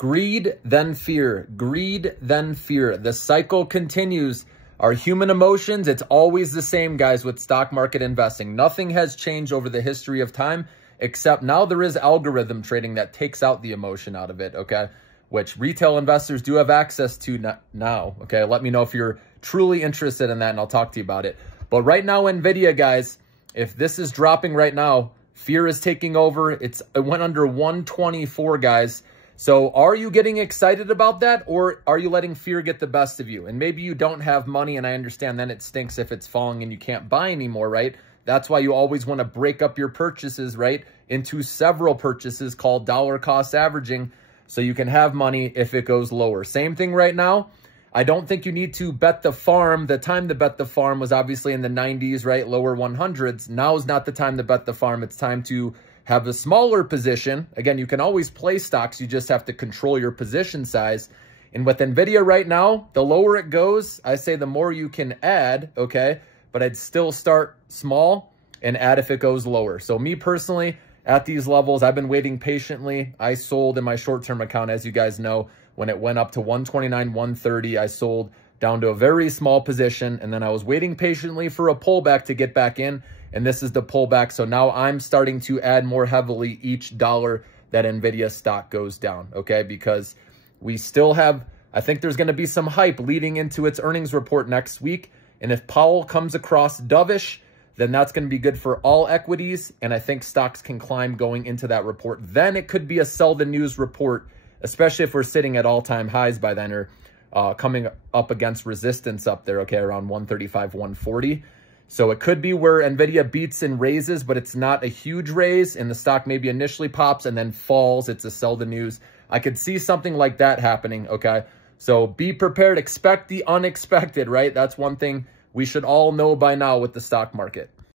Greed, then fear. Greed, then fear. The cycle continues. Our human emotions, it's always the same, guys, with stock market investing. Nothing has changed over the history of time, except now there is algorithm trading that takes out the emotion out of it, okay? Which retail investors do have access to now, okay? Let me know if you're truly interested in that, and I'll talk to you about it. But right now, Nvidia, guys, if this is dropping right now, fear is taking over. It went under 124, guys. So are you getting excited about that, or are you letting fear get the best of you? And maybe you don't have money, and I understand then it stinks if it's falling and you can't buy anymore, right? That's why you always want to break up your purchases, right, into several purchases called dollar cost averaging so you can have money if it goes lower. Same thing right now. I don't think you need to bet the farm. The time to bet the farm was obviously in the 90s, right? Lower 100s. Now is not the time to bet the farm. It's time to have a smaller position. Again, you can always play stocks. You just have to control your position size. And with Nvidia right now, the lower it goes, I say the more you can add, okay? But I'd still start small and add if it goes lower. So me personally, at these levels, I've been waiting patiently. I sold in my short-term account, as you guys know, when it went up to 129, 130, I sold down to a very small position. And then I was waiting patiently for a pullback to get back in. And this is the pullback. So now I'm starting to add more heavily each dollar that Nvidia stock goes down, okay? Because we still have, I think there's going to be some hype leading into its earnings report next week. And if Powell comes across dovish, then that's going to be good for all equities. And I think stocks can climb going into that report. Then it could be a sell the news report, especially if we're sitting at all-time highs by then, or coming up against resistance up there, okay, around 135, 140. So it could be where Nvidia beats and raises, but it's not a huge raise, and the stock maybe initially pops and then falls. It's a sell the news. I could see something like that happening, okay? So be prepared. Expect the unexpected, right? That's one thing we should all know by now with the stock market.